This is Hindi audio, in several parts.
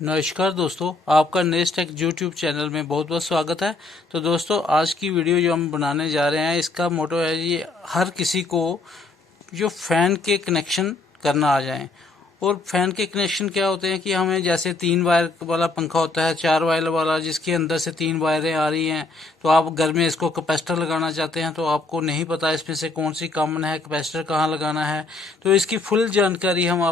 नमस्कार दोस्तों, आपका नेक्स्ट टेक यूट्यूब चैनल में बहुत बहुत स्वागत है। तो दोस्तों, आज की वीडियो जो हम बनाने जा रहे हैं, इसका मोटो है ये हर किसी को जो फ़ैन के कनेक्शन करना आ जाए। और फ़ैन के कनेक्शन क्या होते हैं कि हमें जैसे 3 वायर वाला पंखा होता है, 4 वायर वाला जिसके अंदर से 3 वायरें आ रही हैं, तो आप घर में इसको कैपेसिटर लगाना चाहते हैं तो आपको नहीं पता इसमें से कौन सी कॉमन है, कैपेसिटर कहाँ लगाना है। तो इसकी फुल जानकारी हम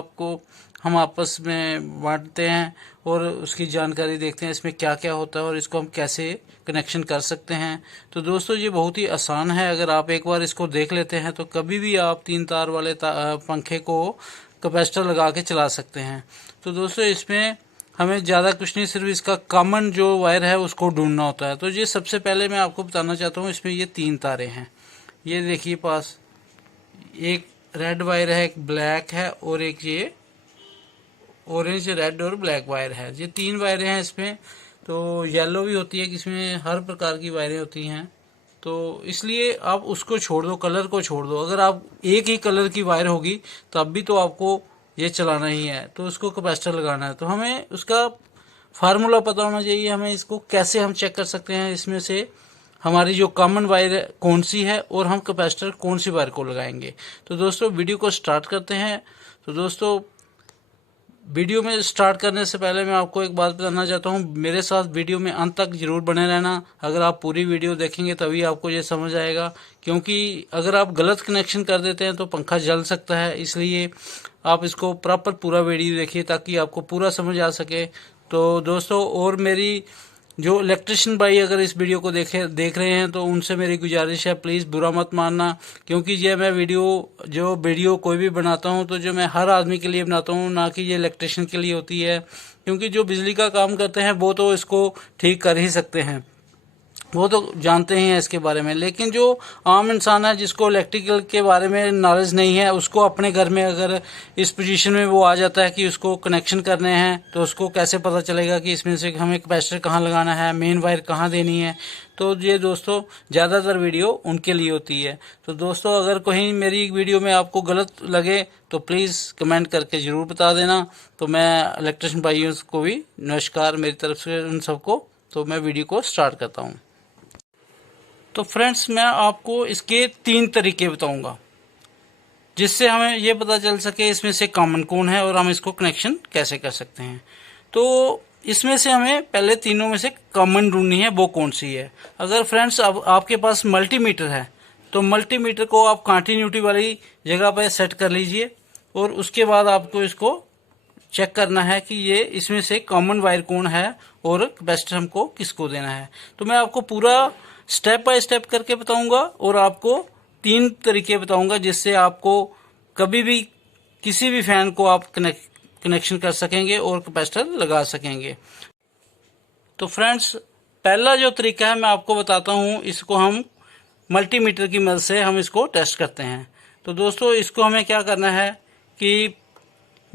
आपस में बांटते हैं और उसकी जानकारी देखते हैं इसमें क्या क्या होता है और इसको हम कैसे कनेक्शन कर सकते हैं। तो दोस्तों, ये बहुत ही आसान है। अगर आप एक बार इसको देख लेते हैं तो कभी भी आप 3 तार वाले पंखे को कैपेसिटर लगा के चला सकते हैं। तो दोस्तों, इसमें हमें ज़्यादा कुछ नहीं, सिर्फ इसका कॉमन जो वायर है उसको ढूंढना होता है। तो ये सबसे पहले मैं आपको बताना चाहता हूँ, इसमें ये 3 तारें हैं। ये देखिए, पास एक रेड वायर है, एक ब्लैक है और एक ये ऑरेंज, रेड और ब्लैक वायर है। ये 3 वायरें हैं इसमें। तो येलो भी होती है, कि इसमें हर प्रकार की वायरें होती हैं। तो इसलिए आप उसको छोड़ दो, कलर को छोड़ दो। अगर आप एक ही कलर की वायर होगी तब भी तो आपको ये चलाना ही है, तो उसको कैपेसिटर लगाना है। तो हमें उसका फार्मूला पता होना चाहिए। हमें इसको कैसे हम चेक कर सकते हैं, इसमें से हमारी जो कॉमन वायर कौन सी है और हम कैपेसिटर कौन सी वायर को लगाएंगे। तो दोस्तों, वीडियो को स्टार्ट करते हैं। तो दोस्तों, वीडियो में स्टार्ट करने से पहले मैं आपको एक बात बताना चाहता हूँ, मेरे साथ वीडियो में अंत तक जरूर बने रहना। अगर आप पूरी वीडियो देखेंगे तभी आपको ये समझ आएगा, क्योंकि अगर आप गलत कनेक्शन कर देते हैं तो पंखा जल सकता है। इसलिए आप इसको प्रॉपर पूरा वीडियो देखिए ताकि आपको पूरा समझ आ सके। तो दोस्तों, और मेरी जो इलेक्ट्रिशियन भाई अगर इस वीडियो को देख रहे हैं तो उनसे मेरी गुजारिश है, प्लीज़ बुरा मत मानना। क्योंकि ये मैं वीडियो कोई भी बनाता हूँ तो जो मैं हर आदमी के लिए बनाता हूँ, ना कि ये इलेक्ट्रिशियन के लिए होती है। क्योंकि जो बिजली का काम करते हैं वो तो इसको ठीक कर ही सकते हैं, वो तो जानते ही हैं इसके बारे में। लेकिन जो आम इंसान है जिसको इलेक्ट्रिकल के बारे में नॉलेज नहीं है, उसको अपने घर में अगर इस पोजीशन में वो आ जाता है कि उसको कनेक्शन करने हैं, तो उसको कैसे पता चलेगा कि इसमें से हमें कैपेसिटर कहाँ लगाना है, मेन वायर कहाँ देनी है। तो ये दोस्तों, ज़्यादातर वीडियो उनके लिए होती है। तो दोस्तों, अगर कहीं मेरी वीडियो में आपको गलत लगे तो प्लीज़ कमेंट करके ज़रूर बता देना। तो मैं इलेक्ट्रिशियन भाइयों को भी नमस्कार मेरी तरफ से उन सबको। तो मैं वीडियो को स्टार्ट करता हूँ। तो फ्रेंड्स, मैं आपको इसके 3 तरीके बताऊंगा जिससे हमें ये पता चल सके इसमें से कॉमन कौन है और हम इसको कनेक्शन कैसे कर सकते हैं। तो इसमें से हमें पहले तीनों में से कॉमन ढूंढनी है, वो कौन सी है। अगर फ्रेंड्स अब आपके पास मल्टीमीटर है तो मल्टीमीटर को आप कंटिन्यूटी वाली जगह पर सेट कर लीजिए और उसके बाद आपको इसको चेक करना है कि ये इसमें से कॉमन वायर कौन है और कैपेसिटर हमको किसको देना है। तो मैं आपको पूरा स्टेप बाय स्टेप करके बताऊंगा और आपको 3 तरीके बताऊंगा जिससे आपको कभी भी किसी भी फैन को आप कनेक्शन कर सकेंगे और कैपेसिटर लगा सकेंगे। तो फ्रेंड्स, पहला जो तरीका है मैं आपको बताता हूँ, इसको हम मल्टीमीटर की मदद से हम इसको टेस्ट करते हैं। तो दोस्तों, इसको हमें क्या करना है कि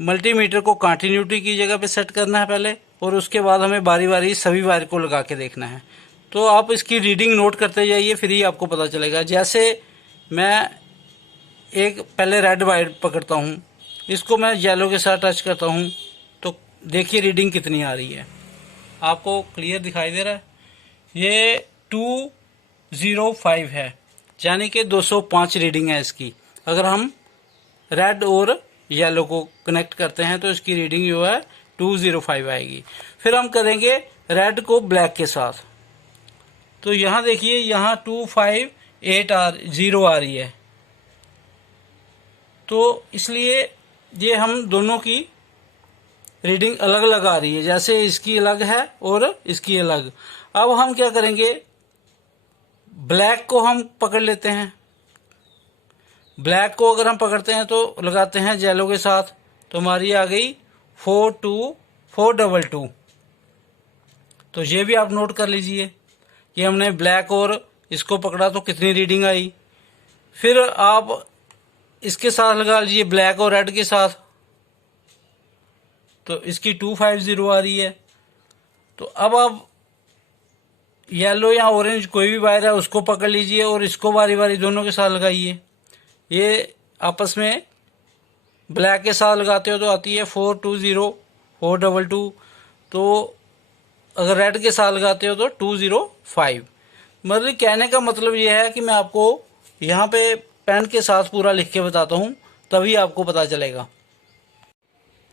मल्टीमीटर को कंटिन्यूटी की जगह पे सेट करना है पहले, और उसके बाद हमें बारी बारी सभी वायर को लगा के देखना है। तो आप इसकी रीडिंग नोट करते जाइए, फिर ही आपको पता चलेगा। जैसे मैं एक पहले रेड वायर पकड़ता हूँ, इसको मैं येलो के साथ टच करता हूँ, तो देखिए रीडिंग कितनी आ रही है। आपको क्लियर दिखाई दे रहा है? ये 205 है, यानी कि 205 रीडिंग है इसकी। अगर हम रेड और येलो को कनेक्ट करते हैं तो इसकी रीडिंग जो है 205 आएगी। फिर हम करेंगे रेड को ब्लैक के साथ, तो यहाँ देखिए, यहाँ 258 आ रही है। तो इसलिए ये हम दोनों की रीडिंग अलग अलग आ रही है, जैसे इसकी अलग है और इसकी अलग। अब हम क्या करेंगे, ब्लैक को हम पकड़ लेते हैं। ब्लैक को अगर हम पकड़ते हैं तो लगाते हैं येलो के साथ, तो हमारी आ गई 42422। तो ये भी आप नोट कर लीजिए कि हमने ब्लैक और इसको पकड़ा तो कितनी रीडिंग आई। फिर आप इसके साथ लगा लीजिए ब्लैक और रेड के साथ, तो इसकी 250 आ रही है। तो अब आप येलो या ऑरेंज कोई भी वायर है उसको पकड़ लीजिए और इसको बारी बारी दोनों के साथ लगाइए। ये आपस में ब्लैक के साथ लगाते हो तो आती है 420 422, तो अगर रेड के साथ लगाते हो तो 205। मतलब कहने का मतलब यह है कि मैं आपको यहाँ पे पेन के साथ पूरा लिख के बताता हूँ, तभी आपको पता चलेगा।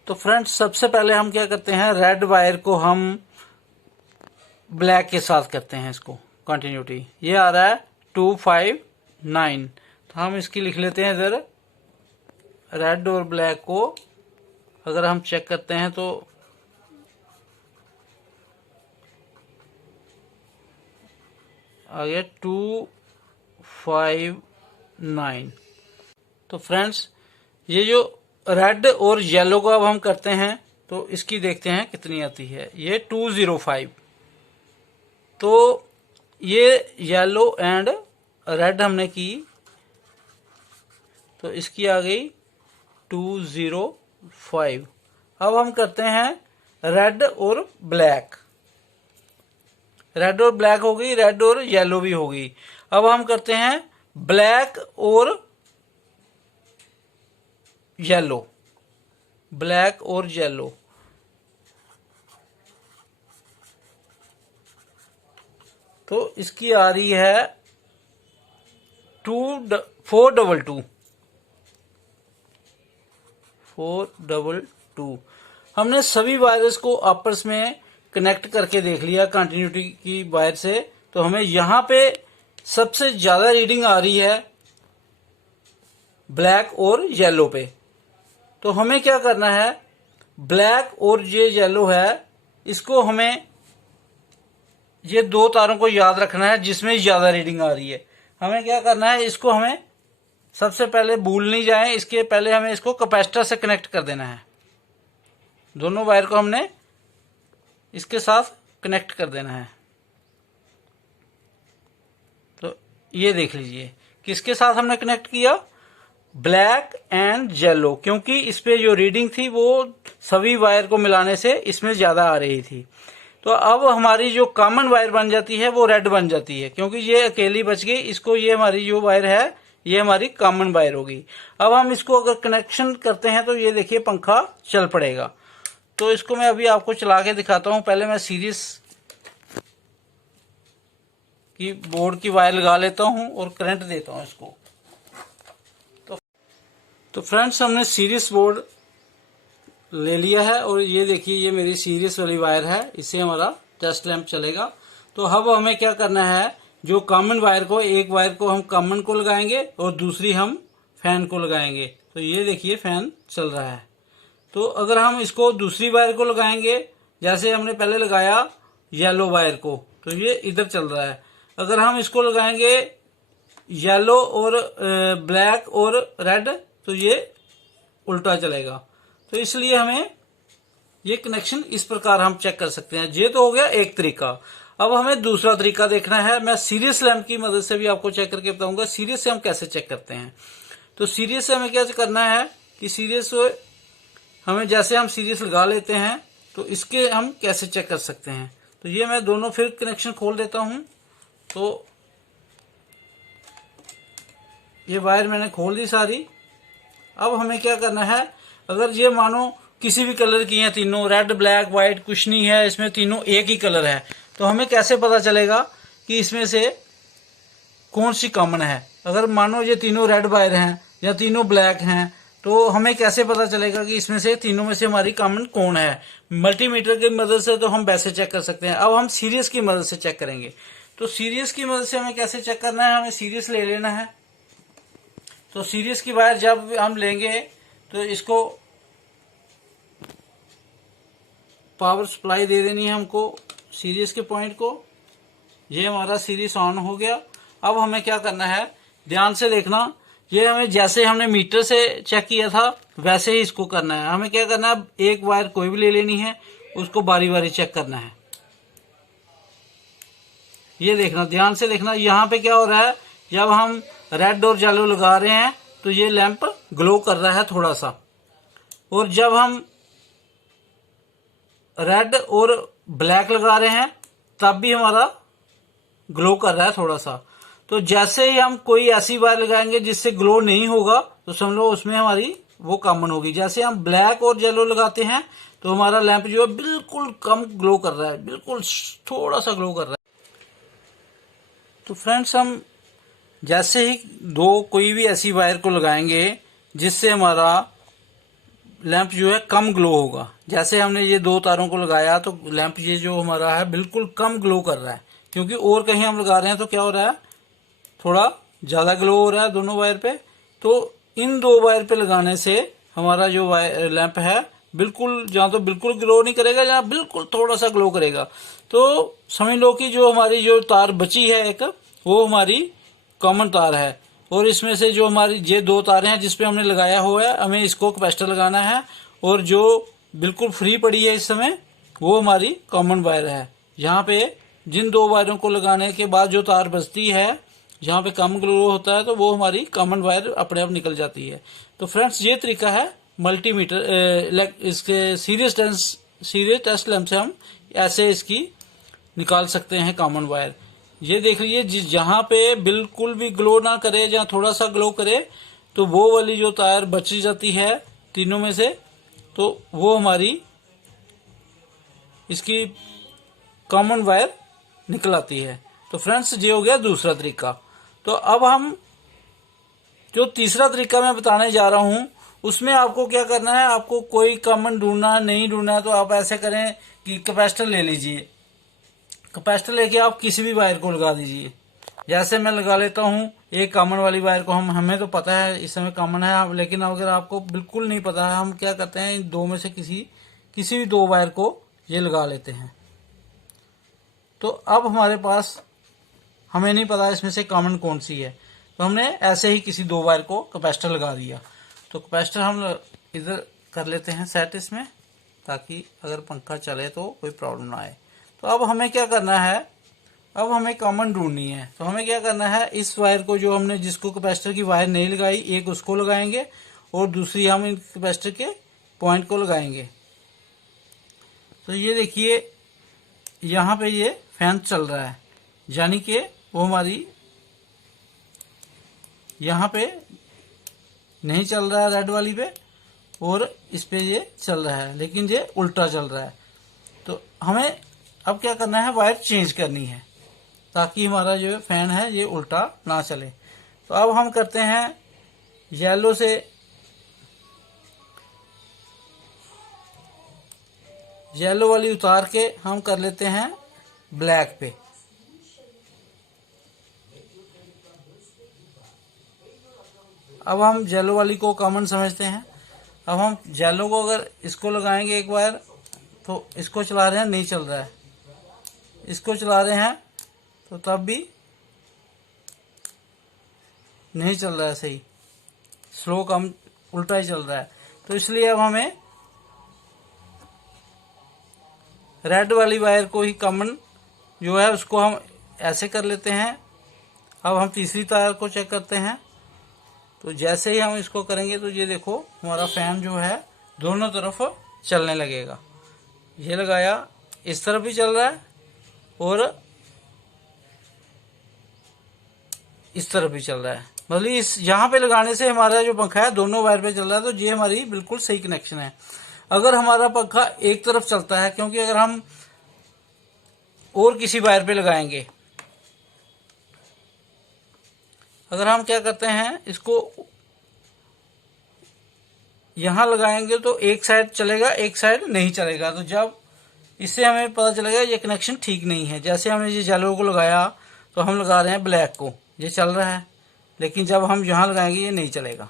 तो फ्रेंड्स, सबसे पहले हम क्या करते हैं, रेड वायर को हम ब्लैक के साथ करते हैं इसको कंटिन्यूटी। ये आ रहा है 259, तो हम इसकी लिख लेते हैं इधर। रेड और ब्लैक को अगर हम चेक करते हैं तो आ गया 259। तो फ्रेंड्स, ये जो रेड और येलो को अब हम करते हैं तो इसकी देखते हैं कितनी आती है। ये 205। तो ये येलो एंड रेड हमने की तो इसकी आ गई 205। अब हम करते हैं रेड और ब्लैक। रेड और ब्लैक हो गई, रेड और येलो भी हो गई। अब हम करते हैं ब्लैक और येलो, ब्लैक और येलो। तो इसकी आ रही है 422। हमने सभी वायर्स को आपस में कनेक्ट करके देख लिया कंटिन्यूटी की वायर से। तो हमें यहां पे सबसे ज्यादा रीडिंग आ रही है ब्लैक और येलो पे। तो हमें क्या करना है, ब्लैक और ये येलो है, इसको हमें ये दो तारों को याद रखना है जिसमें ज्यादा रीडिंग आ रही है। हमें क्या करना है, इसको हमें सबसे पहले भूल नहीं जाए, इसके पहले हमें इसको कैपेसिटर से कनेक्ट कर देना है। दोनों वायर को हमने इसके साथ कनेक्ट कर देना है। तो ये देख लीजिए किसके साथ हमने कनेक्ट किया, ब्लैक एंड येलो, क्योंकि इस पे जो रीडिंग थी वो सभी वायर को मिलाने से इसमें ज्यादा आ रही थी। तो अब हमारी जो कॉमन वायर बन जाती है वो रेड बन जाती है, क्योंकि ये अकेली बच गई। इसको ये हमारी जो वायर है ये हमारी कॉमन वायर होगी। अब हम इसको अगर कनेक्शन करते हैं तो ये देखिए पंखा चल पड़ेगा। तो इसको मैं अभी आपको चला के दिखाता हूं। पहले मैं सीरीज की बोर्ड की वायर लगा लेता हूं और करंट देता हूं इसको। तो फ्रेंड्स, हमने सीरीज बोर्ड ले लिया है और ये देखिए ये मेरी सीरीज वाली वायर है, इससे हमारा टेस्ट लैंप चलेगा। तो अब हमें क्या करना है, जो कॉमन वायर को, एक वायर को हम कॉमन को लगाएंगे और दूसरी हम फैन को लगाएंगे। तो ये देखिए फैन चल रहा है। तो अगर हम इसको दूसरी वायर को लगाएंगे, जैसे हमने पहले लगाया येलो वायर को, तो ये इधर चल रहा है। अगर हम इसको लगाएंगे येलो और ब्लैक और रेड, तो ये उल्टा चलेगा। तो इसलिए हमें ये कनेक्शन इस प्रकार हम चेक कर सकते हैं। ये तो हो गया एक तरीका। अब हमें दूसरा तरीका देखना है। मैं सीरीज लैंप की मदद से भी आपको चेक करके बताऊंगा सीरीज से हम कैसे चेक करते हैं। तो सीरीज से हमें क्या करना है कि सीरीज हमें, जैसे हम सीरीज लगा लेते हैं तो इसके हम कैसे चेक कर सकते हैं। तो ये मैं दोनों फिर कनेक्शन खोल देता हूं। तो ये वायर मैंने खोल दी सारी। अब हमें क्या करना है, अगर ये मानो किसी भी कलर की हैं तीनों, रेड ब्लैक व्हाइट कुछ नहीं है, इसमें तीनों एक ही कलर है, तो हमें कैसे पता चलेगा कि इसमें से कौन सी कॉमन है। अगर मानो ये तीनों रेड वायर हैं या तीनों ब्लैक हैं, तो हमें कैसे पता चलेगा कि इसमें से तीनों में से हमारी कॉमन कौन है। मल्टीमीटर की मदद से तो हम वैसे चेक कर सकते हैं। अब हम सीरीज की मदद से चेक करेंगे। तो सीरीज की मदद से हमें कैसे चेक करना है, हमें सीरीज ले लेना है। तो सीरीज की वायर जब हम लेंगे तो इसको पावर सप्लाई दे देनी है हमको सीरीज के पॉइंट को। ये हमारा सीरीज ऑन हो गया। अब हमें क्या करना है, ध्यान से देखना, ये हमें जैसे हमने मीटर से चेक किया था वैसे ही इसको करना है। हमें क्या करना है, एक वायर कोई भी ले लेनी है, उसको बारी बारी चेक करना है। ये देखना, ध्यान से देखना, यहाँ पे क्या हो रहा है, जब हम रेड और येलो लगा रहे हैं तो ये लैंप ग्लो कर रहा है थोड़ा सा, और जब हम रेड और ब्लैक लगा रहे हैं तब भी हमारा ग्लो कर रहा है थोड़ा सा। तो जैसे ही हम कोई ऐसी वायर लगाएंगे जिससे ग्लो नहीं होगा तो समझ लो उसमें हमारी वो कॉमन होगी। जैसे हम ब्लैक और येलो लगाते हैं तो हमारा लैंप जो है बिल्कुल कम ग्लो कर रहा है, बिल्कुल थोड़ा सा ग्लो कर रहा है। तो फ्रेंड्स, हम जैसे ही कोई भी ऐसी वायर को लगाएंगे जिससे हमारा लैंप जो है कम ग्लो होगा। जैसे हमने ये 2 तारों को लगाया तो लैंप ये जो हमारा है बिल्कुल कम ग्लो कर रहा है, क्योंकि और कहीं हम लगा रहे हैं तो क्या हो रहा है, थोड़ा ज्यादा ग्लो हो रहा है दोनों वायर पे। तो इन 2 वायर पे लगाने से हमारा जो लैंप है बिल्कुल, जहाँ तो बिल्कुल ग्लो नहीं करेगा, जहाँ बिल्कुल थोड़ा सा ग्लो करेगा। तो समझ लो कि जो हमारी जो तार बची है एक, वो हमारी कॉमन तार है। और इसमें से जो हमारी ये 2 तारें हैं जिसपे हमने लगाया हुआ है, हमें इसको कैपेसिटर लगाना है। और जो बिल्कुल फ्री पड़ी है इस समय, वो हमारी कॉमन वायर है। यहाँ पे जिन 2 वायरों को लगाने के बाद जो तार बचती है, जहाँ पे कम ग्लो होता है, तो वो हमारी कॉमन वायर अपने आप निकल जाती है। तो फ्रेंड्स, ये तरीका है मल्टीमीटर इसके सीरीज टेस्ट लैंप से हम ऐसे इसकी निकाल सकते हैं कॉमन वायर। ये देख लीजिए, जहाँ पे बिल्कुल भी ग्लो ना करे, जहाँ थोड़ा सा ग्लो करे, तो वो वाली जो तार बची जाती है तीनों में से, तो वो हमारी इसकी कॉमन वायर निकल आती है। तो फ्रेंड्स, ये हो गया दूसरा तरीका। तो अब हम जो तीसरा तरीका मैं बताने जा रहा हूं, उसमें आपको क्या करना है, आपको कोई कॉमन ढूंढना नहीं ढूंढना, तो आप ऐसे करें कि कैपेसिटर ले लीजिए। कैपेसिटर लेके आप किसी भी वायर को लगा दीजिए। जैसे मैं लगा लेता हूं एक कॉमन वाली वायर को, हमें तो पता है इस समय कॉमन है, लेकिन अगर आपको बिल्कुल नहीं पता है, हम क्या करते हैं, इन 2 में से किसी भी 2 वायर को ये लगा लेते हैं। तो अब हमारे पास, हमें नहीं पता इसमें से कॉमन कौन सी है, तो हमने ऐसे ही किसी 2 वायर को कैपेसिटर लगा दिया। तो कैपेसिटर हम इधर कर लेते हैं सेट इसमें, ताकि अगर पंखा चले तो कोई प्रॉब्लम ना आए। तो अब हमें क्या करना है, अब हमें कॉमन ढूंढनी है। तो हमें क्या करना है, इस वायर को, जो हमने जिसको कैपेसिटर की वायर नहीं लगाई, एक उसको लगाएंगे और दूसरी हम इन कैपेसिटर के पॉइंट को लगाएंगे। तो ये देखिए, यहाँ पे ये फैन चल रहा है, यानी कि वो हमारी यहाँ पे नहीं चल रहा है रेड वाली पे, और इस पे ये चल रहा है, लेकिन ये उल्टा चल रहा है। तो हमें अब क्या करना है, वायर चेंज करनी है, ताकि हमारा जो फैन है ये उल्टा ना चले। तो अब हम करते हैं, येलो से येलो वाली उतार के हम कर लेते हैं ब्लैक पे। अब हम येलो वाली को कॉमन समझते हैं। अब हम येलो को अगर इसको लगाएंगे एक वायर, तो इसको चला रहे हैं, नहीं चल रहा है, इसको चला रहे हैं तो तब भी नहीं चल रहा है सही, स्लो कम उल्टा ही चल रहा है। तो इसलिए अब हमें रेड वाली वायर को ही कॉमन जो है उसको हम ऐसे कर लेते हैं। अब हम तीसरी तार को चेक करते हैं। तो जैसे ही हम इसको करेंगे तो ये देखो, हमारा फैन जो है दोनों तरफ चलने लगेगा। ये लगाया, इस तरफ भी चल रहा है और इस तरफ भी चल रहा है। मतलब इस यहाँ पे लगाने से हमारा जो पंखा है दोनों वायर पे चल रहा है, तो ये हमारी बिल्कुल सही कनेक्शन है। अगर हमारा पंखा एक तरफ चलता है, क्योंकि अगर हम और किसी वायर पे लगाएंगे, अगर हम क्या करते हैं, इसको यहां लगाएंगे तो एक साइड चलेगा, एक साइड नहीं चलेगा। तो जब इससे हमें पता चलेगा ये कनेक्शन ठीक नहीं है। जैसे हमने ये येलो को लगाया, तो हम लगा रहे हैं ब्लैक को, ये चल रहा है, लेकिन जब हम यहाँ लगाएंगे ये नहीं चलेगा।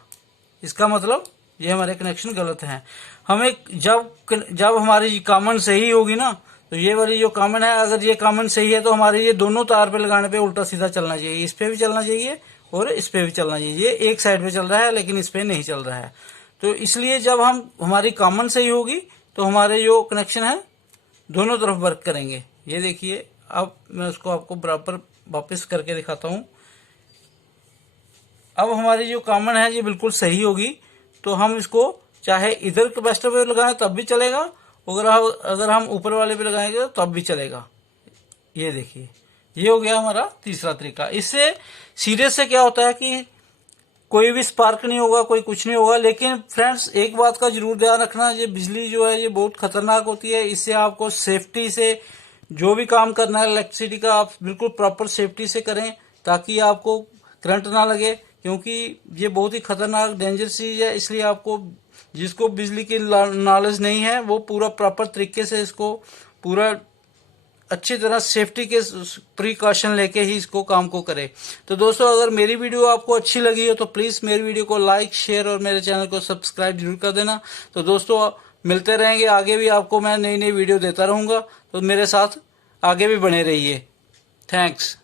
इसका मतलब ये हमारे कनेक्शन गलत हैं। हमें जब हमारी कॉमन सही होगी ना, तो ये वाली जो कॉमन है, अगर ये कॉमन सही है तो हमारे ये दोनों तार पे लगाने पे उल्टा सीधा चलना चाहिए। इस पे भी चलना चाहिए और इस पे भी चलना चाहिए। ये एक साइड पे चल रहा है, लेकिन इस पे नहीं चल रहा है। तो इसलिए जब हमारी कॉमन सही होगी तो हमारे जो कनेक्शन है दोनों तरफ वर्क करेंगे। ये देखिए, अब मैं उसको आपको बराबर वापस करके दिखाता हूँ। अब हमारी जो कॉमन है ये बिल्कुल सही होगी, तो हम इसको चाहे इधर कैपेसिटर पे लगाएं तब भी चलेगा, अगर हम ऊपर वाले पे लगाएंगे तो तब भी चलेगा। ये देखिए, ये हो गया हमारा तीसरा तरीका। इससे सीरीज से क्या होता है कि कोई भी स्पार्क नहीं होगा, कोई कुछ नहीं होगा। लेकिन फ्रेंड्स एक बात का जरूर ध्यान रखना, ये बिजली जो है ये बहुत खतरनाक होती है। इससे आपको सेफ्टी से जो भी काम करना है इलेक्ट्रिसिटी का, आप बिल्कुल प्रॉपर सेफ्टी से करें ताकि आपको करंट ना लगे, क्योंकि ये बहुत ही खतरनाक डेंजर चीज है। इसलिए आपको, जिसको बिजली की नॉलेज नहीं है, वो पूरा प्रॉपर तरीके से इसको पूरा अच्छी तरह सेफ्टी के प्रिकॉशन लेके ही इसको काम को करे। तो दोस्तों अगर मेरी वीडियो आपको अच्छी लगी हो तो प्लीज़ मेरी वीडियो को लाइक, शेयर और मेरे चैनल को सब्सक्राइब जरूर कर देना। तो दोस्तों मिलते रहेंगे, आगे भी आपको मैं नई नई वीडियो देता रहूँगा, तो मेरे साथ आगे भी बने रहिए। थैंक्स।